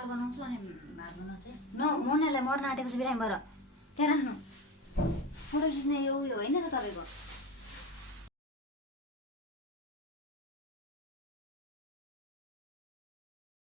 दाल बनाउँछु अनि भात बनाउँछु है। मोनालाई मर्न आँटेको छ बिरामी भएर त्यहाँ राख्नु। फोटो खिच्ने यो उयो होइन र तपाईँको